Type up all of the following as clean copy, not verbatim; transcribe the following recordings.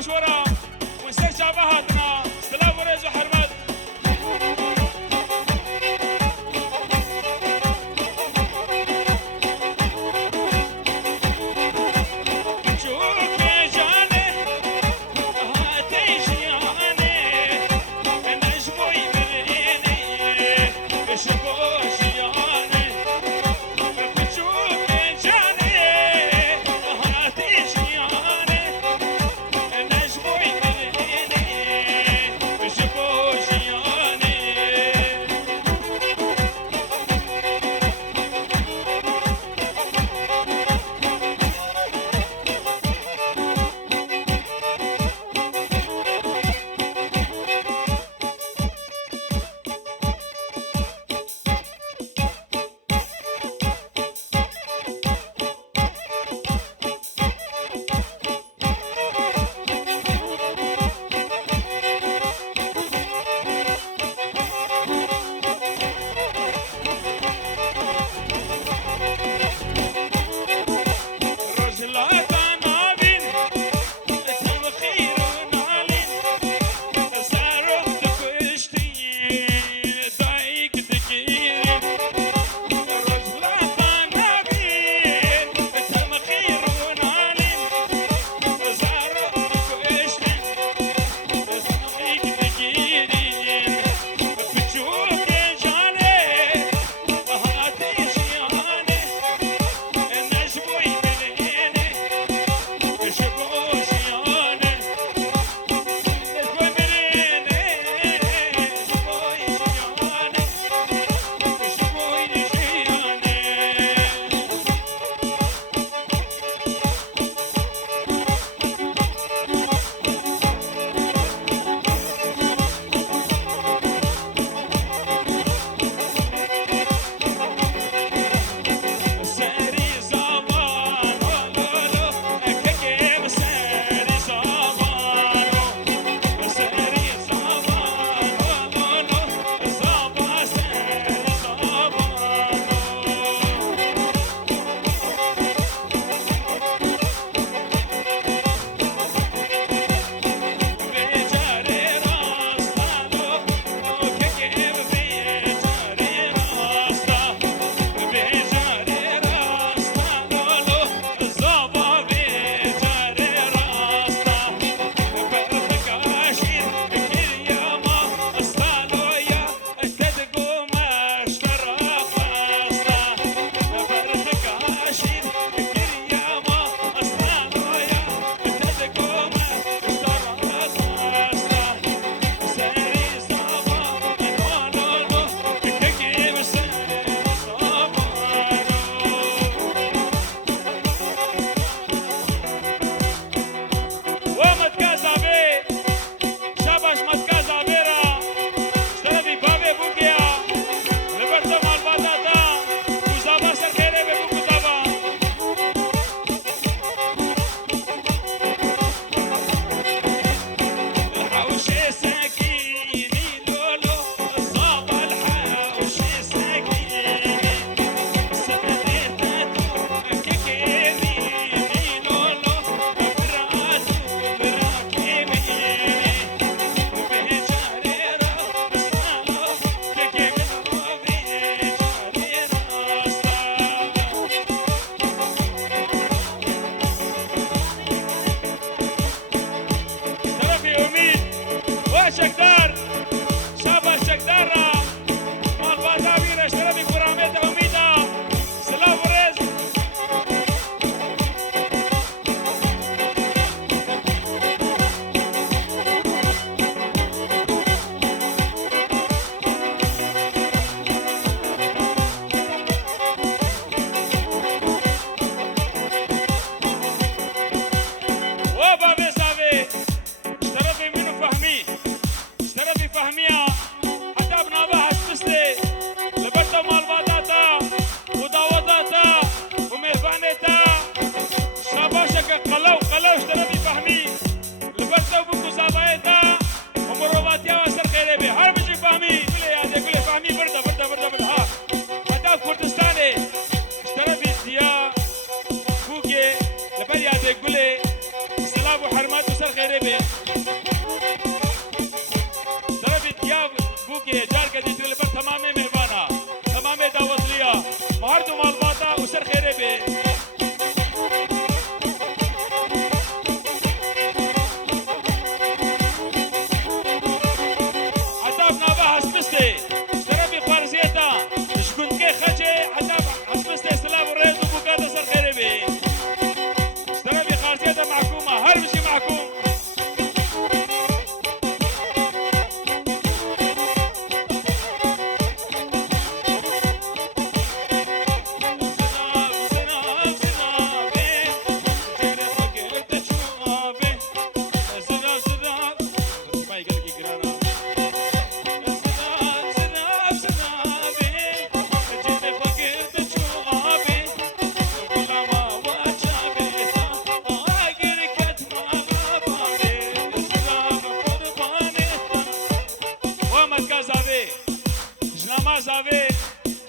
مشورة ونسرشها بهاتنا سلام ورز وحرمات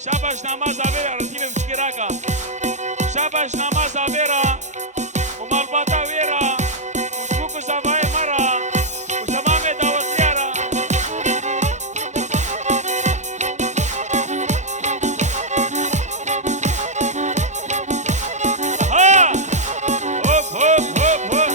شابش نماز آویرا رتیب مشکراکا شابش نماز آویرا و مالباتا ویرا و شبوک زوای مرا و تمام دعوتیارا ها هوب هوب هوب هوب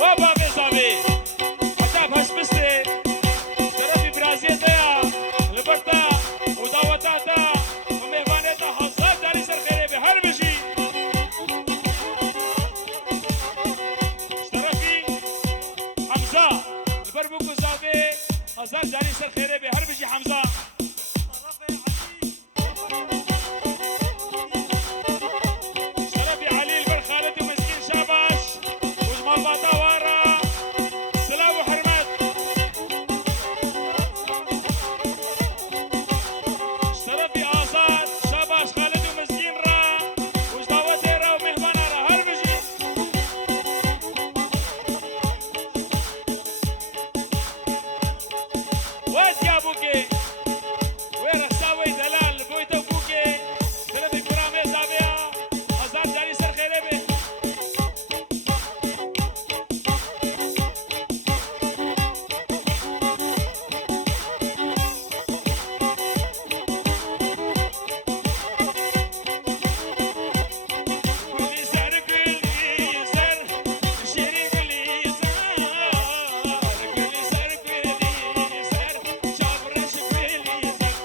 وابا بزاوي حتى بس بستي شرفي برازيل ديا لبرتا ودعوتاتا ومهبانيتا حصاد داري سر خيري بهر بشي شرفي حمزة البربوكو زاوي حصاد داري سر خيري بهر بشي حمزة شرفي علي البر خالد ومسكين شاباش وجمال باتا ورا سلام وحرمات شرفي آزاد شاباش خالد ومسكين را وجداوتي را ومهمانا را هر بجي واد يا بوكي وين رساوي دلال بويتا بوكي شرفي كرامي زابيا هزار جاري سر خيري به كل زر كل زر شيري كل زر كل زر كل زر شابرش كل زر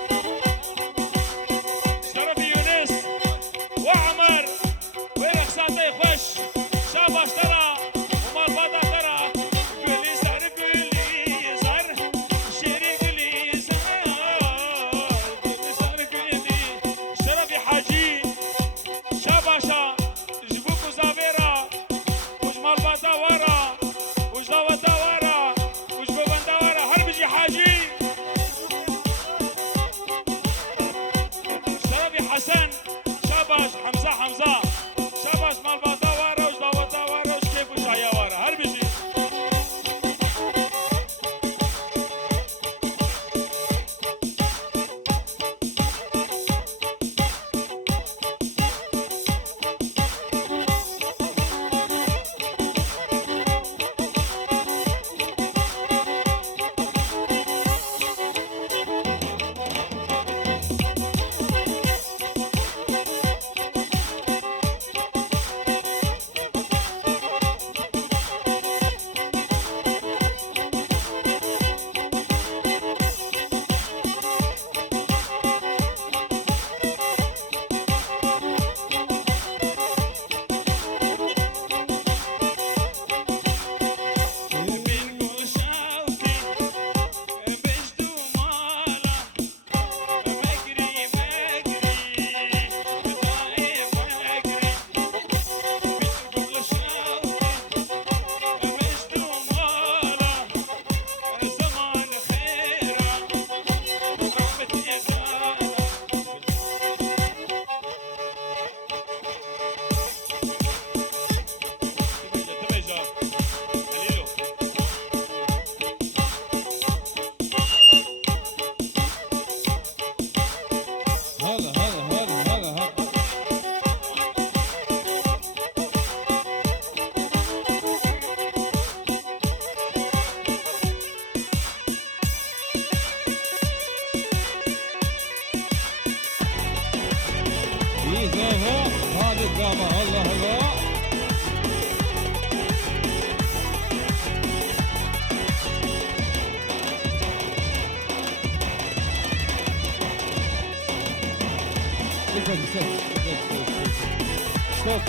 شرفي يونس وعمر ويرخصاتي خوش شاباش ترى ومال بادا ترى كل زر كل زر شيري كل زر كل زر كل شرفي حاجي شاباشا جبوكو زافيرا وجمال بادا ورا وجداوتا ورا وجبوبندا ورا هربجي حاجي شرفي حسن شاباش حمزة شاباش مال بادا ورا وجداوتا ورا وشكيف وشايا ورا هربجي بين كل شوقي بجدو مالا بجري بضايق بجري بين كل شوقي بجدو مالا زمان خيرا رحمة يدانا تبيجا خليلو هلا إيزاها هذه الدامة هلا هلا ستوب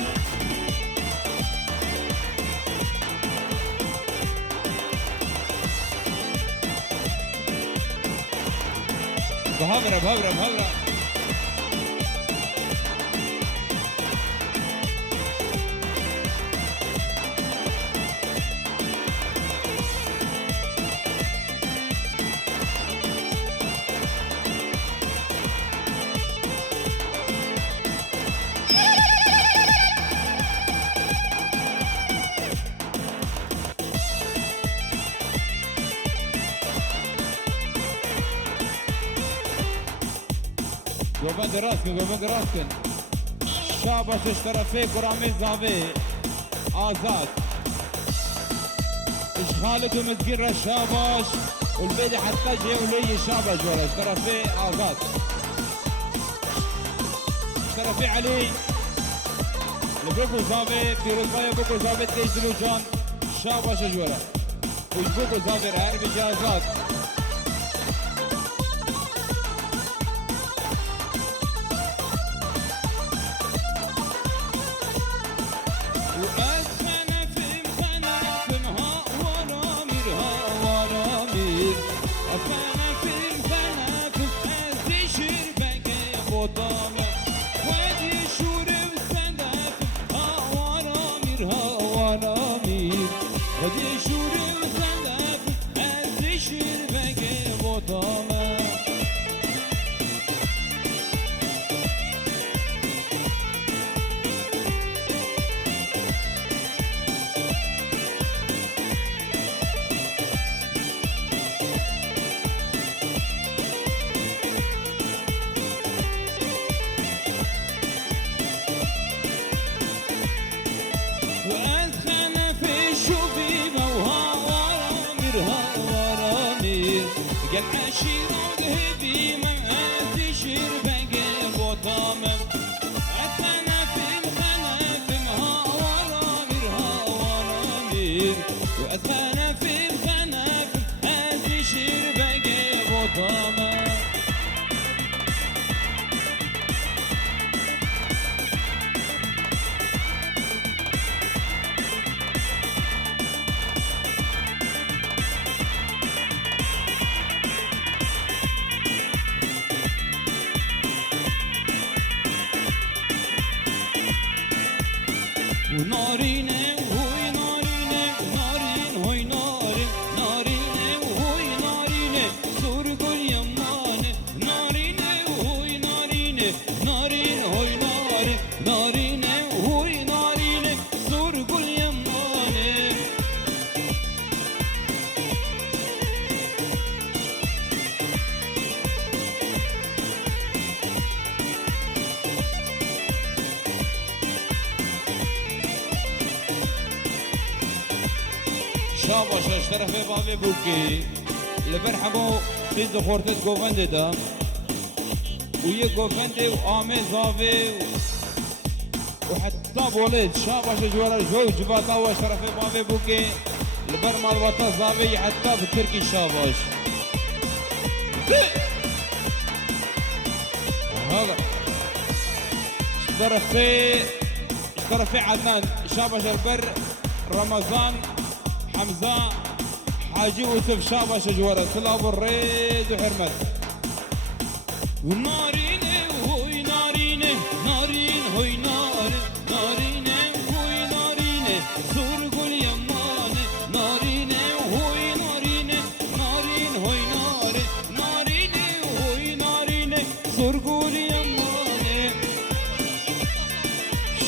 بهبرة گوفند راسکن گوفند راسکن شاباش اشترافي كرامي زافي آزاد اشخالك ومسكين رشاباش والبيدي حتى جي ولي شاباش ورا اشترافي آزاد اشترافي علي لبوكو زافي بيروزبايا بوكو زافي تيجلو جان شاباش جورا وجبوكو زافي هربي جازات ودي شوري وسندك الزشير بقي بطامة قال عشيرة وذهبي ما تشير بقي بطامة أتنا في مخنافمها وراميرها ورامير وأتنا في مخنافمها تشير بقي بطامة ونارينه وهوي نارينه نارين هوي نارين نارينه وهوي نارينه سرقل يمانه نارينه وهوي نارينه نارين هوي نارين نارينه وهوي نارينه سرقل يمانه شاباش اشترف بابي بوكي لبرحمو تيز خورتت گوفند دا ويه گوفند وآمي زافي وحتى بولد شاباش جوار جو جباتا واشترف بابي بوكي لبر مالواتا زافي حتى بتركي شاباش هذا اشترفي عدنان شاباش البر رمضان حمزة حاجي يوسف شاباش جوارة سلاب الريد وحرمت ونارينه وهوي نارينه نارين هوي نارين نارينه وهوي نارينه سرقل يمانه نارينه وهوي نارينه نارين هوي نارين نارينه وهوي نارينه سرقل يمانه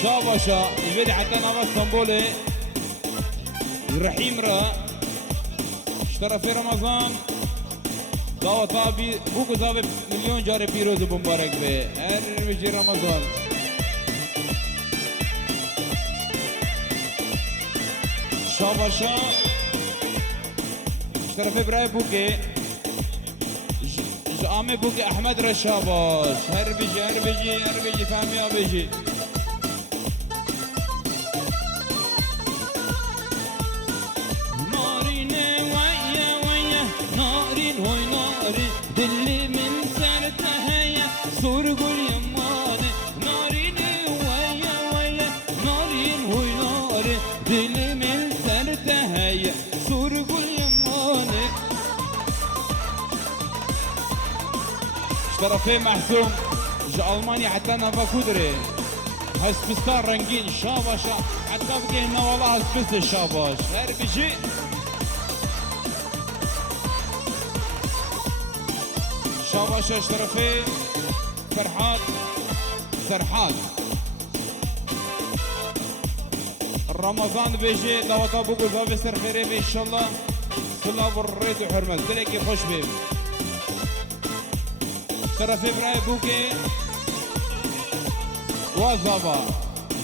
شاباشا يبدي حتى نواس اسطنبولي الرحيم را اشترى في رمضان دعوة طابي بوكو زابي مليون جاري بيروز بمبارك به هر بيجي رمضان شاباشا اشترى في براي بوكي جامي بوكي احمد رشاباش هر بيجي فهمي ها بيجي هوي ناري دلي من سرتها يا سرقل يمانه ناريني ويا ويا نارين هوي ناري دلي من سرتها يا سرقل يمانه اشترى محسوم جا المانيا حتى نافا كودري هسبستان رنجين شاباشا حتى بقي هنا والله هسبست الشاباش هر بيجي شاباش اشترفي فرحات سرحات رمضان بيجي دعوة ابوكو زافي سر خيري ان شاء الله كلها بالريد وحرمت دلكي خوش بيه اشترفي براي بوكي وزابا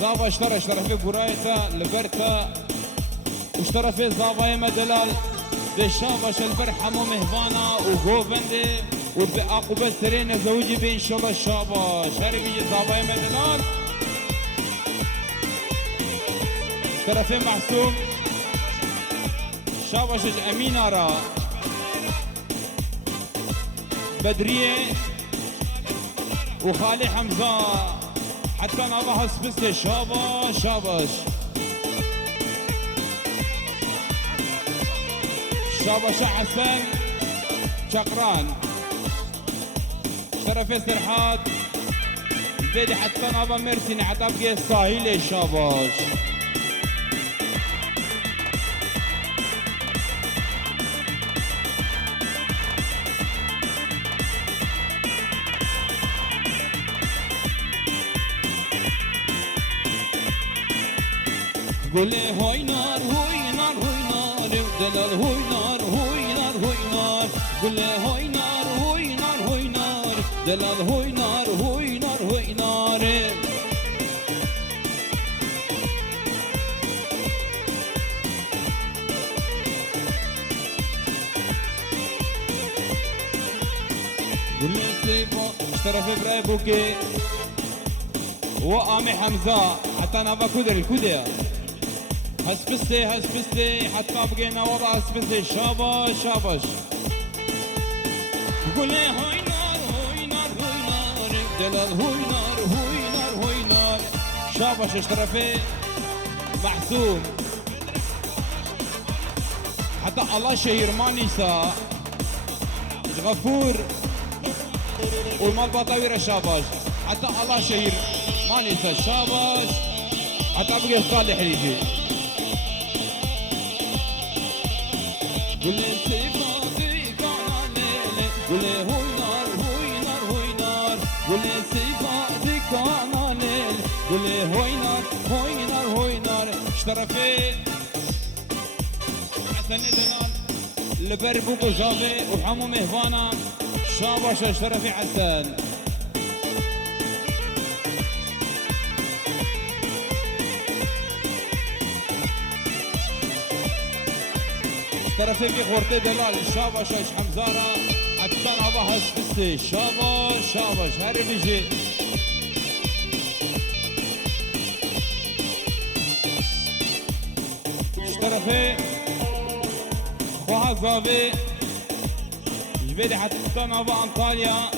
زابا اشترى في برايتا لبرتا واشترى في زابا مدلال بشابش البر حمو مهفانا وغوفندي وبعقوبة سرينا زوجي بين شاء الله الشابش هري بيجي زابا مدلال اشترى في محسوم شابش امينة را بدرية وخالي حمزة حتى نضح سبستي شابش شابش شابش حسن شقران شرف سرحات زيدي حتى نضح مرسيني حتى بقي الساهيلي شابش قولي هوي نار هوي نار هوي نار دلال هوي نار هوي نار هوي نار قولي هوي نار هوي نار هوي نار دلال هوي نار هوي نار هوي نار قولي سيبو اشترى في براي بوكي وقامي حمزة حتى نبا كودر الكودية هسبستي حتى بقينا وضع هسبستي شابش شابش قولي هوي نار هوي نار هوي نار دلال هوي نار هوي نار هوي نار شابش اشترى في محسوم حتى الله شهير ما نساء غفور والمال بطاوير شابش حتى الله شهير ما نساء شابش حتى بقي صالح يجي قولي سيفادي كان عليلي قولي هوي نار هوي نار هوي نار قولي سيفادي كان عليلي قولي هوي نار هوي نار هوي نار اشترى في حسن دلال لبربوك وجافي وحمو مهفانا شابش اشترى في حسن اشترى في خورتي دلال شابش اش حمزارة حتى نضح سبستي شابش شابش هري بيجي اشترى في خوها زافي جبالي حتى نضح انطاليا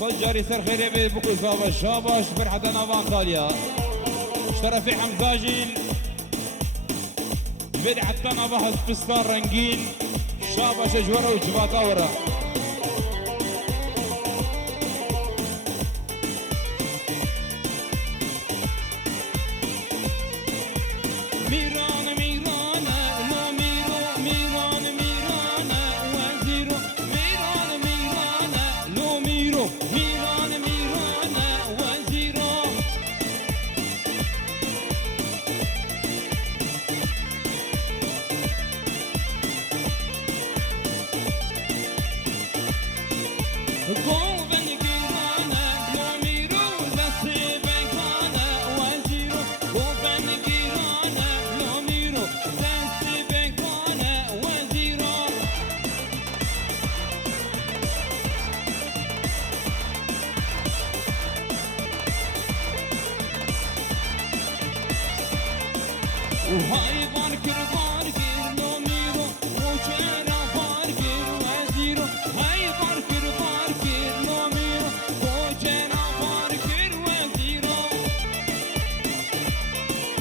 صجري سر خيري بكل زافا شابش بر حتى نضح انطاليا اشترى في حمزاجيل بدي حتى نضح سبستار رنجين شابش جورا وجباتا ورا ميران ميران لو ميرو ميران ميران وزيرو ميران ميران لو ميرو ميران ميران وزيرو Goven girana, lo miro da se bencana, waziro. Goven girana, lo miro da se bencana, waziro. وهاي باركر باركر lo miro, وجرا باركر waziro. هاي باركر باركر lo miro, وجرا باركر waziro.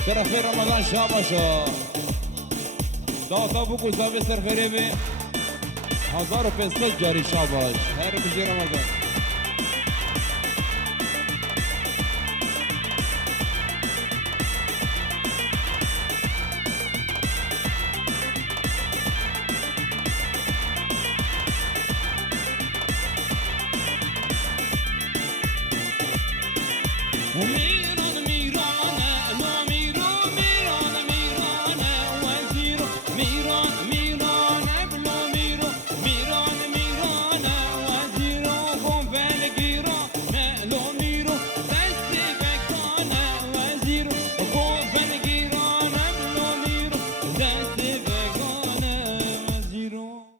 ترى في رمضان شابشا داتا بوكو زافي سر خيري 1500 جاري شابش هري بيجي رمضان ميران ميران لو ميرو ميران ميران وزيرو ميران ميران